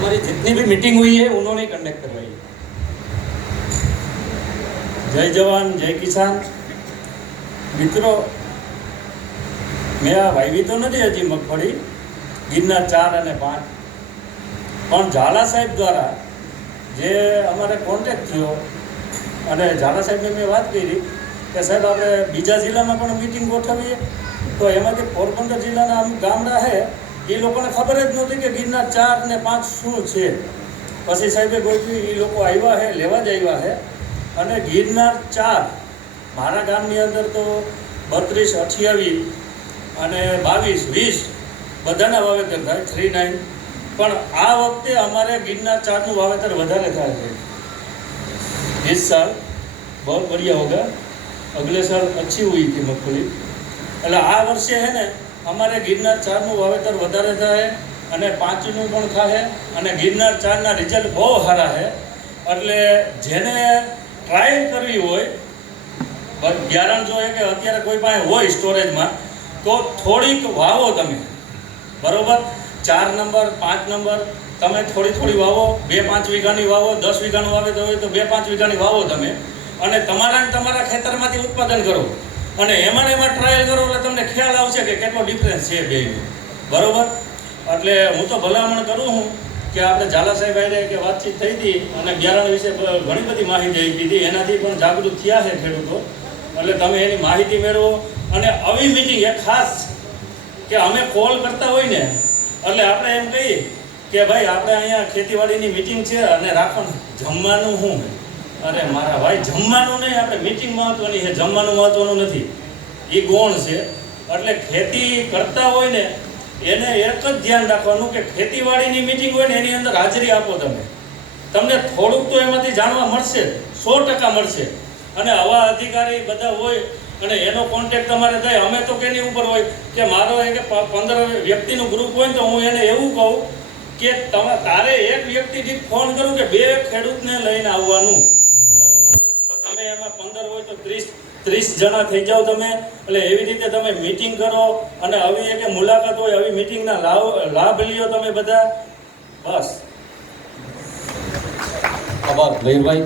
हमारी जितनी भी मीटिंग हुई है उन्होंने कंडक्ट करवाई है। जय जवान जय किसान। मित्रों, मैं आ वावी तो नहीं हजी मगफળી गिरनार 4 અને 5 પણ ઝાલા સાહેબ દ્વારા જે અમારે કોન્ટેક્ટ થયો અને ઝાલા સાહેબને મેં વાત કરી કે સાહેબ આપણે બીજા જિલ્લામાં પણ મીટિંગ ગોઠવીએ, તો એમાંથી પોરબંદર જિલ્લાના અમુક ગામડા છે એ લોકોને ખબર જ નહોતી કે ગિરનાર 4 અને 5 શું છે। પછી સાહેબે ગોઠવી, એ લોકો આવ્યા છે, લેવા જ આવ્યા છે અને ગિરનાર 4 મારા ગામની અંદર તો 32, 28 અને 22, 20 બધાના વાવેતર થાય 39, પણ આ વખતે અમારે ગિરનાર 4નું વાવેતર વધારે થાય છે। इस साल बहुत बढ़िया होगा, अगले साल अच्छी हुई थी मगफળી, એટલે આ વર્ષે है ને અમારે ગિરનાર 4નું વાવેતર વધારે થાય અને 5નું પણ થાય અને ગિરનાર 4ના રિઝલ્ટ બહુ સારા છે। એટલે જેને ટ્રાયલ કરવી હોય, બિયારણ જો કે અત્યારે કોઈ પાસે હોય સ્ટોરેજમાં, તો થોડીક વાવો તમે, બરોબર। 4 નંબર 5 નંબર તમે થોડી થોડી વાવો, 2-5 વીઘાની વાવો, 10 વીઘાનું વાવેતર હોય તો 2-5 વીઘાની વાવો તમે, અને તમારા ખેતરમાંથી ઉત્પાદન કરો અને એમાં ટ્રાયલ કરો એટલે તમને ખ્યાલ આવશે કે કેટલો ડિફરન્સ છે બેયનો, બરોબર। એટલે હું તો ભલામણ કરું છું કે આપણે ઝાલા સાહેબ આવીને કે વાતચીત થઈ હતી અને બિયારણ વિશે ઘણી બધી માહિતી આપી હતી, એનાથી પણ જાગૃત થયા છે ખેડૂતો। એટલે તમે એની માહિતી મેળવો અને આવી મિટિંગ એક ખાસ કે અમે કોલ કરતા હોય ને એટલે આપણે એમ કહીએ કે ભાઈ આપણે અહીંયા ખેતીવાડીની મિટિંગ છે અને રાખવાનું જમવાનું શું? અરે મારા ભાઈ, જમવાનું નહીં, આપણે મિટિંગ મહત્વની છે, જમવાનું મહત્વનું નથી, એ ગૌણ છે। એટલે ખેતી કરતા હોય ને એને એક જ ધ્યાન રાખવાનું કે ખેતીવાડીની મિટિંગ હોય ને એની અંદર હાજરી આપો તમે, તમને થોડુંક તો એમાંથી જાણવા મળશે, 100% મળશે। અને આવા અધિકારી બધા હોય અને એનો કોન્ટેક્ટ તમારે થાય, અમે તો કેની ઉપર હોય કે મારો એક 15 વ્યક્તિનું ગ્રુપ હોય તો હું એને એવું કહું કે તારે એક વ્યક્તિ દીઠ ફોન કરું કે 2 ખેડૂતને લઈને આવવાનું, તો તમે એમાં 15 હોય તો 30 જણા થઈ જાઓ તમે। એટલે એવી રીતે તમે મીટિંગ કરો અને આવી એક મુલાકાત હોય, આવી મીટિંગના લાભ લ્યો તમે બધા, બસ। આભાર મયુરભાઈ।